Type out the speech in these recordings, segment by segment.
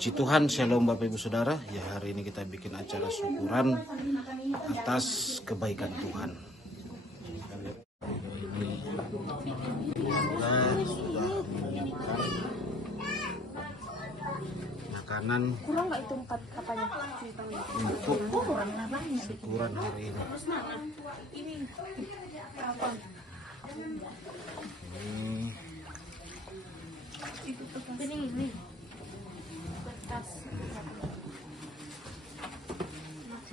Puji Tuhan, shalom Bapak Ibu Saudara. Ya, hari ini kita bikin acara syukuran atas kebaikan Tuhan. Ini sudah menyiapkan makanan kurang nggak itu katanya untuk syukuran hari ini. Ini kertas.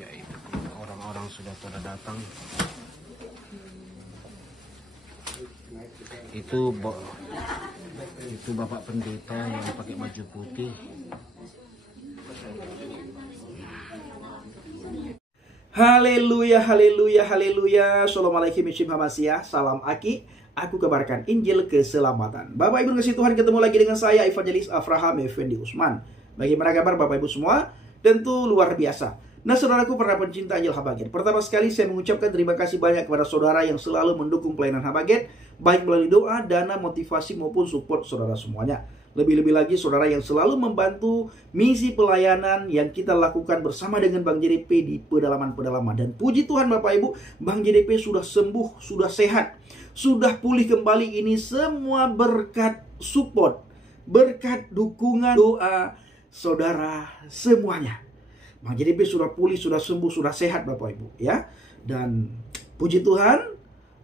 Ya, itu orang-orang sudah pada datang. Itu Bapak Pendeta yang pakai baju putih. Haleluya, haleluya, haleluya. Assalamualaikum warahmatullahi wabarakatuh. Salam Aki. Aku kabarkan Injil keselamatan. Bapak Ibu kasih Tuhan, ketemu lagi dengan saya Evangelis Avraham Effendi Usman. Bagaimana kabar Bapak Ibu semua? Tentu luar biasa. Nah, saudaraku para pencinta Injil Habaget, pertama sekali saya mengucapkan terima kasih banyak kepada saudara yang selalu mendukung pelayanan Habaget, baik melalui doa, dana, motivasi maupun support saudara semuanya. Lebih-lebih lagi saudara yang selalu membantu misi pelayanan yang kita lakukan bersama dengan Bang JDP di pedalaman-pedalaman. Dan puji Tuhan Bapak Ibu, Bang JDP sudah sembuh, sudah sehat, sudah pulih kembali. Ini semua berkat support, berkat dukungan doa saudara semuanya. Bang JDP sudah pulih, sudah sembuh, sudah sehat Bapak Ibu ya. Dan puji Tuhan,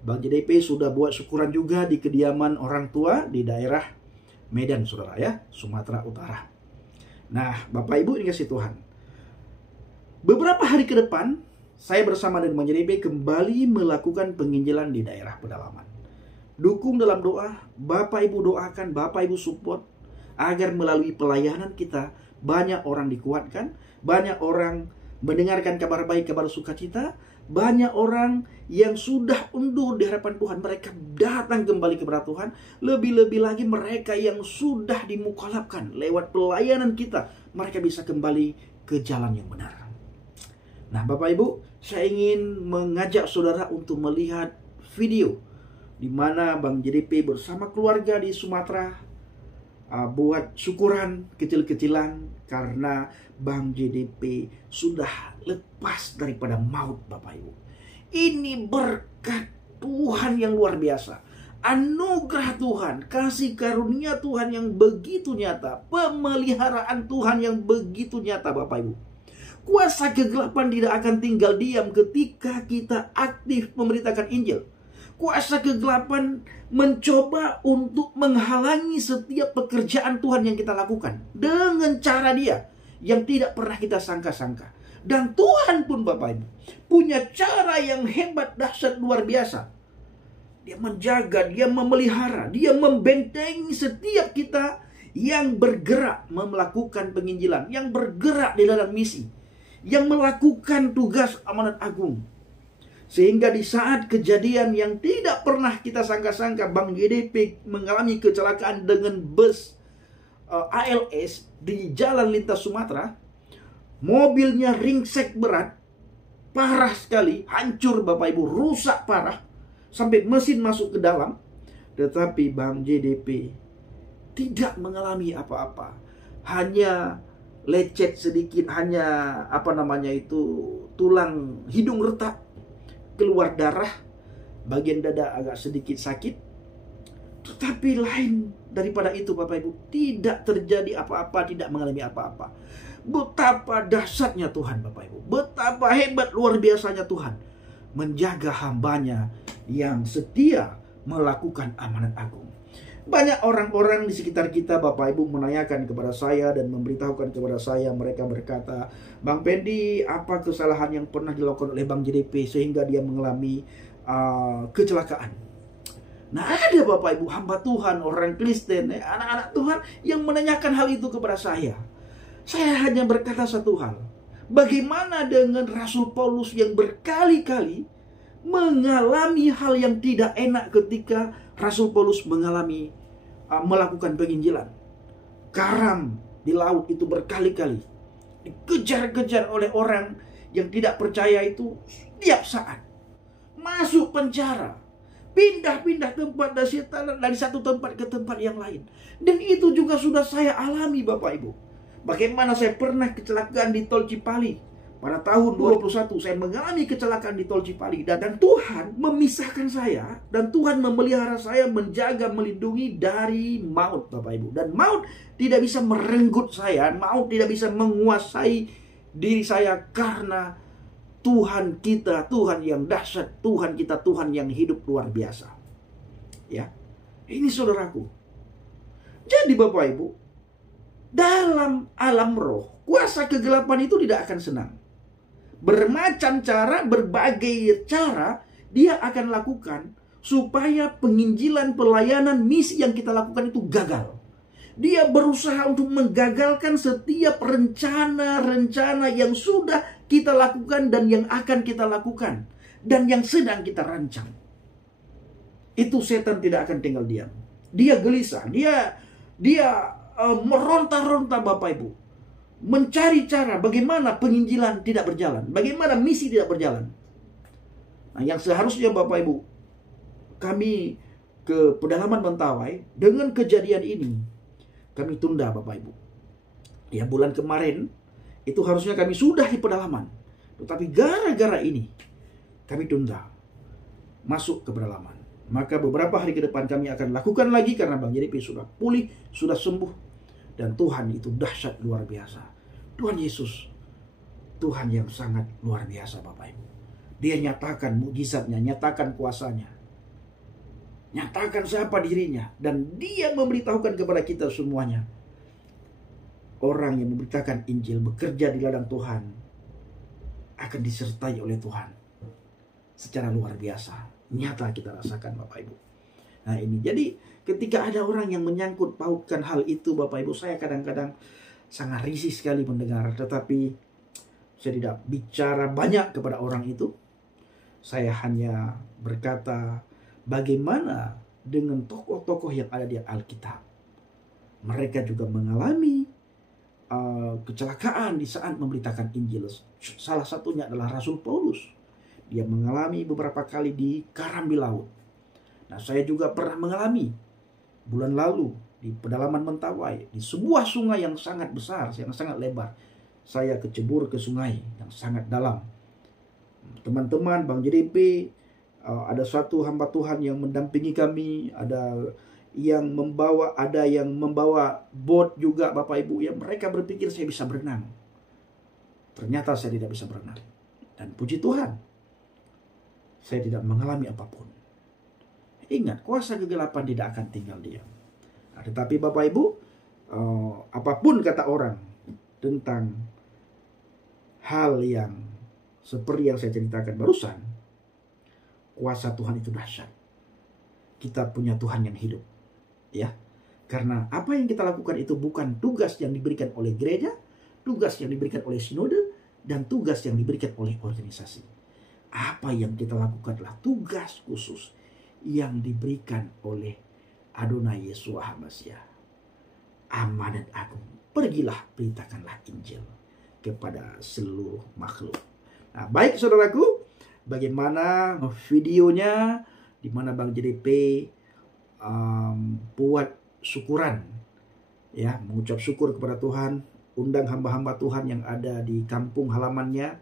Bang JDP sudah buat syukuran juga di kediaman orang tua di daerah Medan saudara ya, Sumatera Utara. Nah Bapak Ibu ini kasih Tuhan, beberapa hari ke depan saya bersama dengan Bang JDP kembali melakukan penginjilan di daerah pedalaman. Dukung dalam doa, Bapak Ibu doakan, Bapak Ibu support, agar melalui pelayanan kita banyak orang dikuatkan, banyak orang mendengarkan kabar baik, kabar sukacita, banyak orang yang sudah undur di hadapan Tuhan, mereka datang kembali kepada Tuhan. Lebih-lebih lagi mereka yang sudah dimukalapkan lewat pelayanan kita, mereka bisa kembali ke jalan yang benar. Nah Bapak Ibu, saya ingin mengajak saudara untuk melihat video di mana Bang JDP bersama keluarga di Sumatera buat syukuran kecil-kecilan karena Bang JDP sudah lepas daripada maut Bapak Ibu. Ini berkat Tuhan yang luar biasa, anugerah Tuhan, kasih karunia Tuhan yang begitu nyata, pemeliharaan Tuhan yang begitu nyata Bapak Ibu. Kuasa kegelapan tidak akan tinggal diam ketika kita aktif memberitakan Injil. Kuasa kegelapan mencoba untuk menghalangi setiap pekerjaan Tuhan yang kita lakukan dengan cara dia yang tidak pernah kita sangka-sangka. Dan Tuhan pun Bapak Ibu punya cara yang hebat, dahsyat, luar biasa. Dia menjaga, dia memelihara, dia membentengi setiap kita yang bergerak melakukan penginjilan, yang bergerak di dalam misi, yang melakukan tugas amanat agung. Sehingga di saat kejadian yang tidak pernah kita sangka-sangka, Bang JDP mengalami kecelakaan dengan bus ALS di jalan lintas Sumatera. Mobilnya ringsek berat, parah sekali, hancur Bapak Ibu, rusak parah, sampai mesin masuk ke dalam. Tetapi Bang JDP tidak mengalami apa-apa, hanya lecet sedikit, hanya tulang hidung retak, keluar darah, bagian dada agak sedikit sakit. Tetapi lain daripada itu Bapak Ibu, tidak terjadi apa-apa, tidak mengalami apa-apa. Betapa dahsyatnya Tuhan Bapak Ibu, betapa hebat luar biasanya Tuhan menjaga hambanya yang setia melakukan amanat agung. Banyak orang-orang di sekitar kita Bapak Ibu menanyakan kepada saya dan memberitahukan kepada saya, mereka berkata, Bang Pendi, apa kesalahan yang pernah dilakukan oleh Bang JDP sehingga dia mengalami kecelakaan? Nah ada Bapak Ibu hamba Tuhan, orang Kristen, anak-anak Tuhan yang menanyakan hal itu kepada saya. Saya hanya berkata satu hal, bagaimana dengan Rasul Paulus yang berkali-kali mengalami hal yang tidak enak ketika Rasul Paulus melakukan penginjilan. Karam di laut itu berkali-kali dikejar-kejar oleh orang yang tidak percaya itu setiap saat. Masuk penjara, pindah-pindah tempat dari satu tempat ke tempat yang lain. Dan itu juga sudah saya alami Bapak Ibu. Bagaimana saya pernah kecelakaan di tol Cipali. Pada tahun 2021 saya mengalami kecelakaan di tol Cipali. Dan Tuhan memisahkan saya. Dan Tuhan memelihara saya, menjaga, melindungi dari maut, Bapak Ibu. Dan maut tidak bisa merenggut saya. Maut tidak bisa menguasai diri saya. Karena Tuhan kita, Tuhan yang dahsyat. Tuhan kita, Tuhan yang hidup luar biasa. Ya, ini saudaraku. Jadi Bapak Ibu, dalam alam roh, kuasa kegelapan itu tidak akan senang. Bermacam cara, berbagai cara dia akan lakukan supaya penginjilan, pelayanan, misi yang kita lakukan itu gagal. Dia berusaha untuk menggagalkan setiap rencana-rencana yang sudah kita lakukan dan yang akan kita lakukan dan yang sedang kita rancang. Itu setan tidak akan tinggal diam. Dia gelisah, dia meronta-ronta Bapak Ibu. Mencari cara bagaimana penginjilan tidak berjalan. Bagaimana misi tidak berjalan. Nah, yang seharusnya Bapak Ibu, kami ke pedalaman Mentawai, dengan kejadian ini, kami tunda Bapak Ibu. Ya, bulan kemarin, itu harusnya kami sudah di pedalaman. Tetapi gara-gara ini, kami tunda masuk ke pedalaman. Maka beberapa hari ke depan kami akan lakukan lagi karena Bang JDP sudah pulih, sudah sembuh. Dan Tuhan itu dahsyat luar biasa. Tuhan Yesus, Tuhan yang sangat luar biasa Bapak Ibu. Dia nyatakan mukjizatnya, nyatakan kuasanya. Nyatakan siapa dirinya. Dan dia memberitahukan kepada kita semuanya. Orang yang memberitakan Injil, bekerja di ladang Tuhan, akan disertai oleh Tuhan. Secara luar biasa. Nyata kita rasakan Bapak Ibu. Nah ini, jadi ketika ada orang yang menyangkut pautkan hal itu Bapak Ibu, saya kadang-kadang sangat risih sekali mendengar. Tetapi saya tidak bicara banyak kepada orang itu. Saya hanya berkata bagaimana dengan tokoh-tokoh yang ada di Alkitab. Mereka juga mengalami kecelakaan di saat memberitakan Injil. Salah satunya adalah Rasul Paulus. Dia mengalami beberapa kali di karam di laut. Nah, saya juga pernah mengalami bulan lalu di pedalaman Mentawai, di sebuah sungai yang sangat besar, yang sangat lebar. Saya kecebur ke sungai yang sangat dalam. Teman-teman, Bang JDP, ada satu hamba Tuhan yang mendampingi kami, ada yang membawa boat juga Bapak Ibu, yang mereka berpikir saya bisa berenang. Ternyata saya tidak bisa berenang. Dan puji Tuhan, saya tidak mengalami apapun. Ingat, kuasa kegelapan tidak akan tinggal diam. Nah, tetapi Bapak Ibu, apapun kata orang tentang hal yang seperti yang saya ceritakan barusan, kuasa Tuhan itu dahsyat. Kita punya Tuhan yang hidup. Ya, karena apa yang kita lakukan itu bukan tugas yang diberikan oleh gereja, tugas yang diberikan oleh sinode, dan tugas yang diberikan oleh organisasi. Apa yang kita lakukan adalah tugas khusus yang diberikan oleh Adonai Yesus HaMashiach. Amanat agung. Pergilah, beritakanlah Injil kepada seluruh makhluk. Nah, baik saudaraku, bagaimana videonya di mana Bang JDP buat syukuran, ya, mengucap syukur kepada Tuhan, undang hamba-hamba Tuhan yang ada di kampung halamannya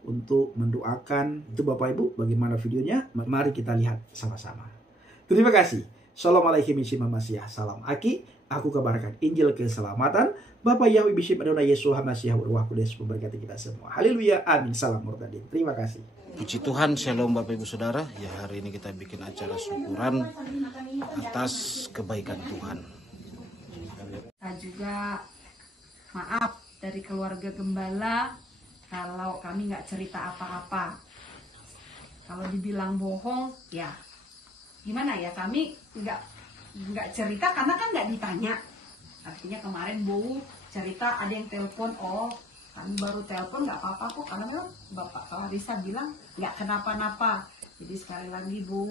untuk mendoakan. Itu Bapak Ibu, bagaimana videonya? Mari kita lihat sama-sama. Terima kasih. Assalamualaikum warahmatullahi wabarakatuh. Salam Aki. Aku kabarkan Injil keselamatan. Bapak Yahweh Bishim Adonai Yesus HaMashiach Ruach Kudus memberkati kita semua. Haleluya. Amin. Salam murtadin. Terima kasih. Puji Tuhan, shalom Bapak Ibu Saudara. Ya, hari ini kita bikin acara syukuran atas kebaikan Tuhan. Kita juga maaf dari keluarga Gembala kalau kami nggak cerita apa-apa. Kalau dibilang bohong, ya gimana ya, kami nggak cerita karena kan nggak ditanya. Artinya kemarin Bu cerita ada yang telepon, oh kami baru telepon nggak apa-apa kok, karena kan Bapak Clarissa bilang nggak kenapa-napa. Jadi sekali lagi Bu,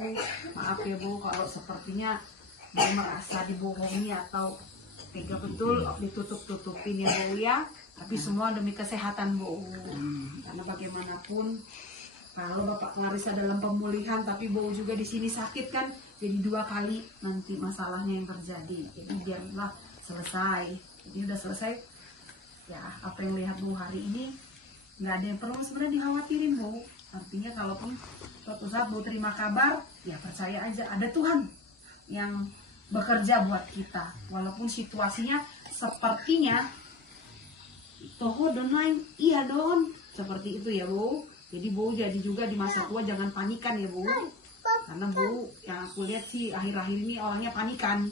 maaf ya Bu kalau sepertinya Bu merasa dibohongi atau tega betul ditutup-tutupin ya Bu ya. Tapi semua demi kesehatan Bu. Karena bagaimanapun kalau Bapak Clarissa dalam pemulihan tapi Bu juga di sini sakit kan, jadi 2 kali nanti masalahnya yang terjadi. Jadi biarlah selesai. Jadi udah selesai, apa yang lihat Bu hari ini, nggak ada yang perlu sebenarnya dikhawatirin Bu. Artinya kalaupun suatu saat Bu terima kabar, ya percaya aja ada Tuhan yang bekerja buat kita. Walaupun situasinya sepertinya toho dan lain, iya don, seperti itu ya Bu. Jadi Bu jadi juga di masa tua jangan panikan ya Bu. Karena Bu yang aku lihat sih akhir-akhir ini orangnya panikan.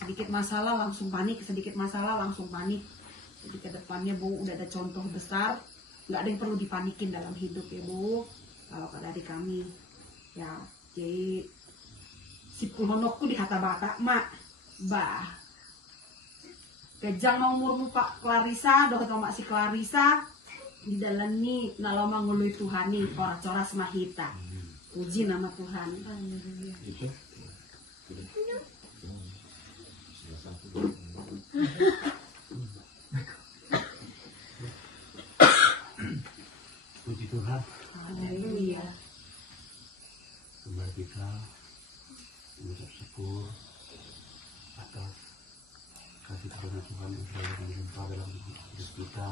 Sedikit masalah langsung panik, sedikit masalah langsung panik. Jadi ke depannya Bu udah ada contoh besar, nggak ada yang perlu dipanikin dalam hidup ya Bu. Kalau dari kami ya, jadi si kulonokku dikata batak mak bah kejang mau umur Pak Clarissa doa sama si Clarissa di dalam ni nalama ngului Tuhani coras-coras mahita. Puji nama Tuhan. Itu. Puji Tuhan, Haleluya. kembali kita mengucap syukur atas kasih karunia Tuhan yang selalu melimpah dalam hidup kita.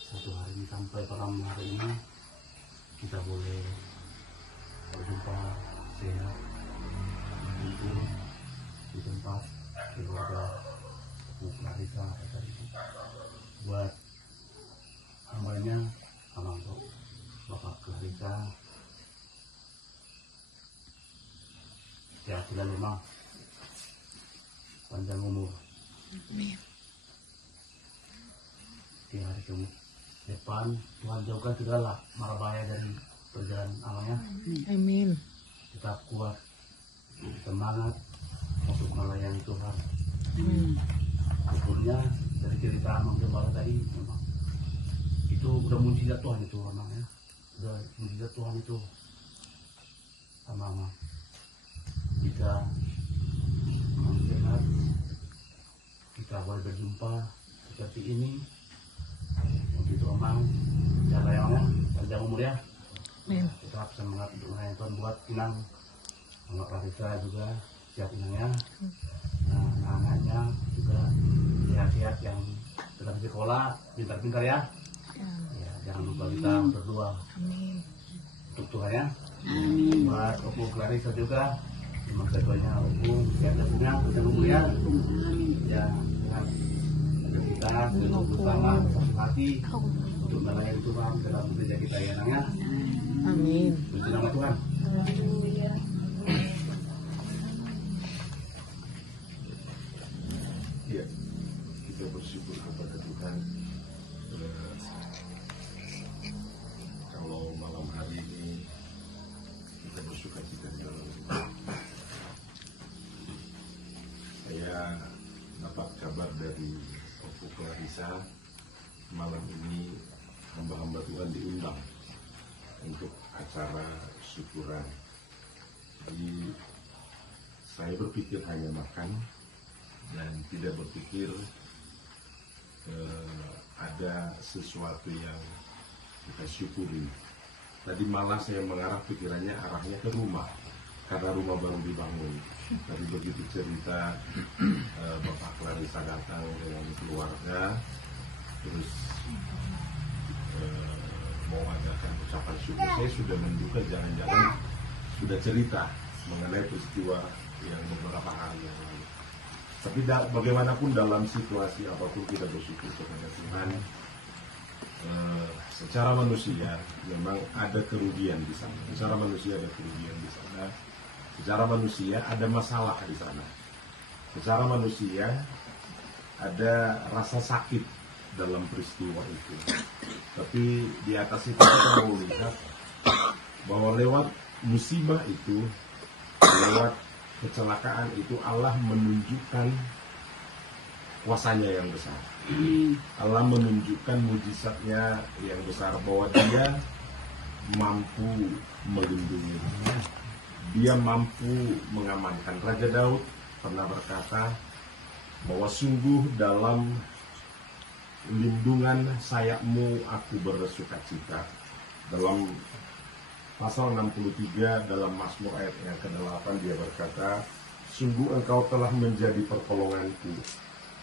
Satu hari ini sampai malam hari ini kita boleh berjumpa sehat, kumpul di tempat keluarga Bu Clarissa tadi. Buat hambanya, untuk Bapak Clarissa, ya sila memang panjang umur. Di hari ke depan Tuhan jauhkan segala mara bahaya dari perjalanan amalnya. Amin. Tetap kuat, semangat untuk melayani Tuhan. Syukurnya dari cerita Mang Gembala tadi memang itu udah mujizat Tuhan itu memang ya. Udah mujizat Tuhan itu sama kita sehat, kita boleh berjumpa seperti ini. Untuk itu Amang, cara yang panjang umur ya. Tetap semangat untuk melayani Tuhan, buat Inang, Mbak Clarissa juga siap Inangnya. Nah, anak-anaknya juga sehat-sehat yang sedang sekolah, pintar-pintar ya. Ya, jangan lupa kita berdoa untuk Tuhan ya. Buat Opu Clarissa juga, memang keduanya Opu sehat-sehatnya, panjang umur ya. Ya, dengan kita bersama satu hati untuk melayani Tuhan dalam gereja kita ya Nang ya. Amin. Puji nama Tuhan. Ya, kita bersyukur kepada Tuhan. Kalau malam hari ini kita bersuka cita di dalam Tuhan. Saya dapat kabar dari Opu Clarissa, malam ini hamba-hamba Tuhan diundang untuk acara syukuran. Jadi saya berpikir hanya makan dan tidak berpikir ada sesuatu yang kita syukuri. Tadi malah saya mengarah pikirannya arahnya ke rumah, karena rumah baru dibangun. Tadi begitu cerita Bapak Clarissa datang dengan keluarga, terus mau adakan ucapan syukur, saya sudah menduga jangan-jangan sudah cerita mengenai peristiwa yang beberapa hari yang lalu. Tapi bagaimanapun dalam situasi apapun kita bersyukur kepada Tuhan. Secara manusia memang ada kerugian di sana. Secara manusia ada kerugian di sana. Secara manusia ada masalah di sana. Secara manusia ada rasa sakit dalam peristiwa itu. Tapi di atas itu kita mau lihat bahwa lewat musibah itu, lewat kecelakaan itu, Allah menunjukkan kuasanya yang besar. Allah menunjukkan mujizatnya yang besar, bahwa Dia mampu melindungi, Dia mampu mengamankan. Raja Daud pernah berkata bahwa sungguh dalam lindungan sayapmu aku bersukacita. Dalam pasal 63 dalam Mazmur ayat yang ke-8 dia berkata, sungguh engkau telah menjadi pertolonganku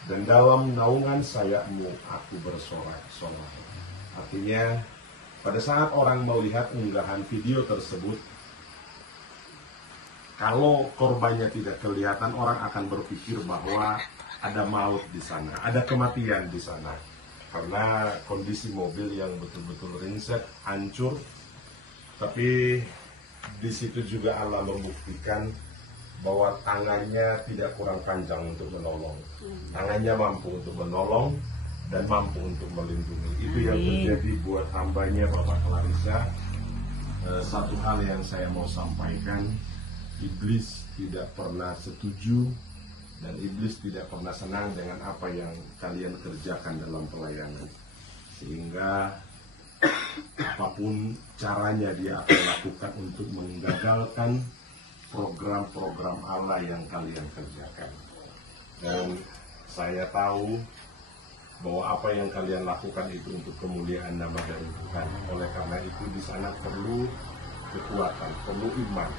Dan dalam naungan sayapmu aku bersorak-sorai. Artinya pada saat orang melihat unggahan video tersebut, kalau korbannya tidak kelihatan, orang akan berpikir bahwa ada maut di sana, ada kematian di sana. Karena kondisi mobil yang betul-betul ringsek, hancur. Tapi di situ juga Allah membuktikan bahwa tangannya tidak kurang panjang untuk menolong. Tangannya mampu untuk menolong dan mampu untuk melindungi. Itu yang terjadi buat hambanya Bapak Clarissa. Satu hal yang saya mau sampaikan, iblis tidak pernah setuju dan iblis tidak pernah senang dengan apa yang kalian kerjakan dalam pelayanan. Sehingga apapun caranya dia akan lakukan untuk menggagalkan program-program Allah yang kalian kerjakan. Dan saya tahu bahwa apa yang kalian lakukan itu untuk kemuliaan nama dari Tuhan. Oleh karena itu di sana perlu kekuatan, perlu iman,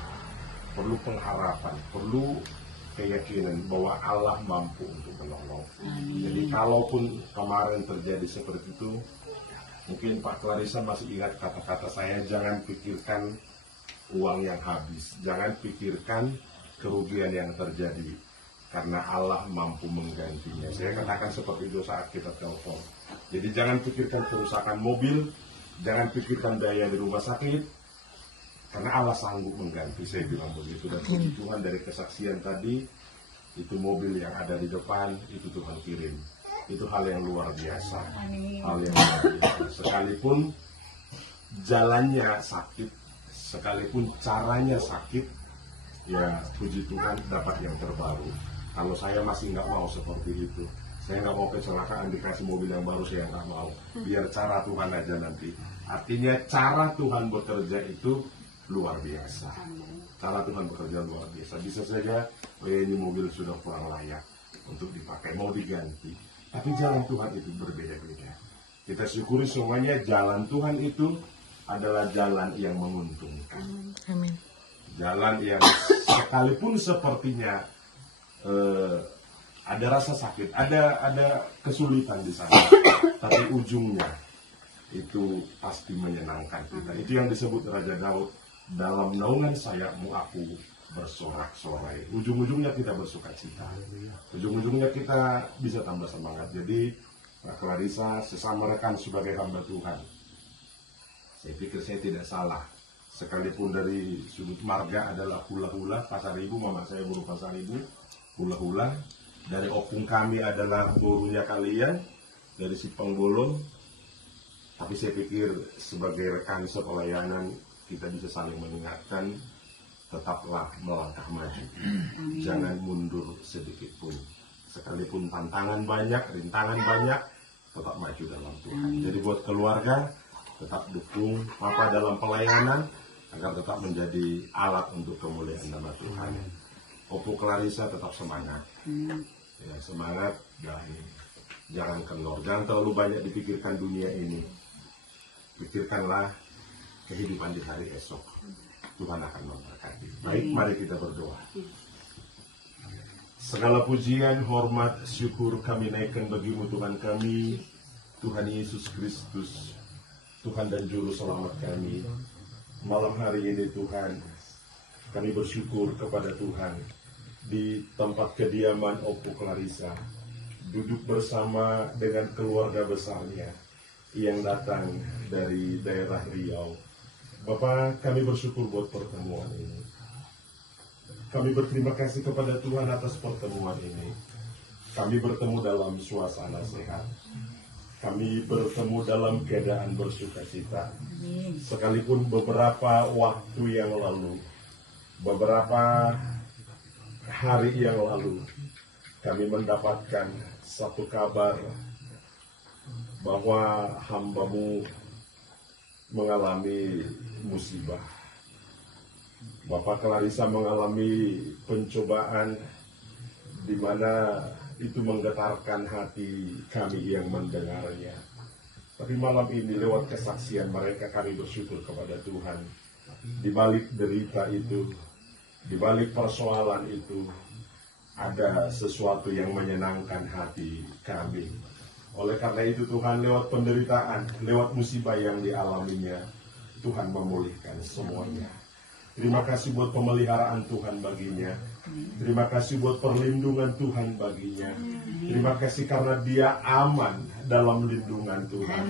perlu pengharapan, perlu keyakinan bahwa Allah mampu untuk menolong. Jadi kalaupun kemarin terjadi seperti itu, mungkin Pak Clarissa masih ingat kata-kata saya, jangan pikirkan uang yang habis, jangan pikirkan kerugian yang terjadi, karena Allah mampu menggantinya. Saya katakan seperti itu saat kita telepon. Jadi jangan pikirkan kerusakan mobil, jangan pikirkan daya di rumah sakit, karena Allah sanggup mengganti. Saya bilang begitu. Dan puji Tuhan dari kesaksian tadi, itu mobil yang ada di depan, itu Tuhan kirim. Itu hal yang luar biasa. Hal yang luar biasa. Sekalipun jalannya sakit, sekalipun caranya sakit, ya puji Tuhan dapat yang terbaru. Kalau saya masih nggak mau seperti itu, saya nggak mau kecelakaan dikasih mobil yang baru, saya nggak mau. Biar cara Tuhan aja nanti. Artinya cara Tuhan bekerja itu luar biasa. Cara Tuhan bekerja luar biasa. Bisa saja, ini mobil sudah kurang layak untuk dipakai, mau diganti. Tapi jalan Tuhan itu berbeda-beda. Kita syukuri semuanya jalan Tuhan itu adalah jalan yang menguntungkan. Amin. Jalan yang sekalipun sepertinya ada rasa sakit, ada kesulitan di sana, tapi ujungnya itu pasti menyenangkan kita. Itu yang disebut Raja Daud, dalam naungan sayapmu aku bersorak-sorai. Ujung-ujungnya kita bersuka cita. Ujung-ujungnya kita bisa tambah semangat. Jadi Pak Clarissa sesama rekan sebagai hamba Tuhan, saya pikir saya tidak salah. Sekalipun dari sudut marga adalah hula-hula, Pasar Ibu, mama saya buruh Pasar Ibu, hula-hula. Dari opung kami adalah burunya kalian, dari Sipang Bolong. Tapi saya pikir sebagai rekan sepelayanan, kita bisa saling mengingatkan, tetaplah melangkah maju. Jangan mundur sedikit pun. Sekalipun tantangan banyak, rintangan banyak, tetap maju dalam Tuhan. Jadi buat keluarga, tetap dukung Papa dalam pelayanan, agar tetap menjadi alat untuk kemuliaan nama Tuhan. Opo Clarissa tetap semangat. Ya, semangat dan jangan kendor. Jangan terlalu banyak dipikirkan dunia ini. Pikirkanlah kehidupan di hari esok. Tuhan akan memberkati. Baik, mari kita berdoa. Segala pujian, hormat, syukur kami naikkan bagimu Tuhan kami, Tuhan Yesus Kristus, Tuhan dan Juru Selamat kami. Malam hari ini Tuhan, kami bersyukur kepada Tuhan di tempat kediaman Opo Clarissa, duduk bersama dengan keluarga besarnya yang datang dari daerah Riau. Bapak, kami bersyukur buat pertemuan ini. Kami berterima kasih kepada Tuhan atas pertemuan ini. Kami bertemu dalam suasana sehat. Kami bertemu dalam keadaan bersukacita. Sekalipun beberapa waktu yang lalu, beberapa hari yang lalu, kami mendapatkan satu kabar bahwa hamba-Mu mengalami musibah. Bapak Clarissa mengalami pencobaan di mana itu menggetarkan hati kami yang mendengarnya. Tapi malam ini lewat kesaksian mereka kami bersyukur kepada Tuhan. Di balik derita itu, di balik persoalan itu, ada sesuatu yang menyenangkan hati kami. Oleh karena itu Tuhan, lewat penderitaan, lewat musibah yang dialaminya, Tuhan memulihkan semuanya. Terima kasih buat pemeliharaan Tuhan baginya. Terima kasih buat perlindungan Tuhan baginya. Terima kasih karena dia aman dalam lindungan Tuhan.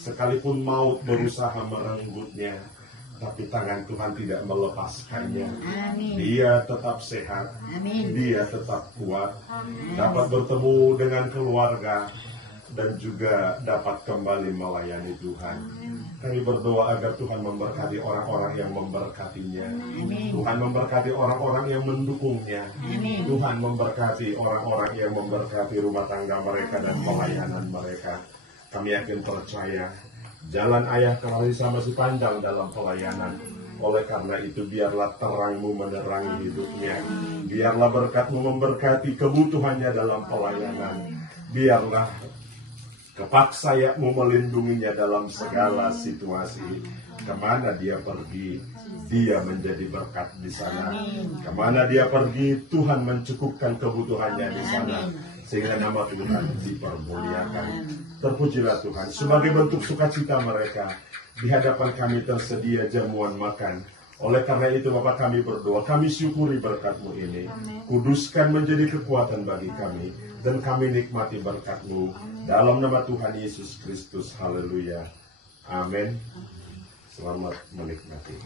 Sekalipun maut berusaha merenggutnya, tapi tangan Tuhan tidak melepaskannya. Dia tetap sehat. Dia tetap kuat. Dapat bertemu dengan keluarga dan juga dapat kembali melayani Tuhan. Kami berdoa agar Tuhan memberkati orang-orang yang memberkatinya. Tuhan memberkati orang-orang yang mendukungnya. Tuhan memberkati orang-orang yang memberkati rumah tangga mereka dan pelayanan mereka. Kami yakin percaya jalan Ayah Clarissa masih panjang dalam pelayanan. Oleh karena itu biarlah terangmu menerangi hidupnya. Biarlah berkat-Mu memberkati kebutuhannya dalam pelayanan. Biarlah kepak sayap-Mu melindunginya dalam segala situasi. Kemana dia pergi, dia menjadi berkat di sana. Kemana dia pergi, Tuhan mencukupkan kebutuhannya di sana. Sehingga nama Tuhan dipermuliakan. Terpujilah Tuhan. Sebagai bentuk sukacita mereka, di hadapan kami tersedia jamuan makan. Oleh karena itu Bapak, kami berdoa, kami syukuri berkat-Mu ini. Kuduskan menjadi kekuatan bagi kami, dan kami nikmati berkat-Mu. Dalam nama Tuhan Yesus Kristus. Haleluya. Amin. Selamat menikmati.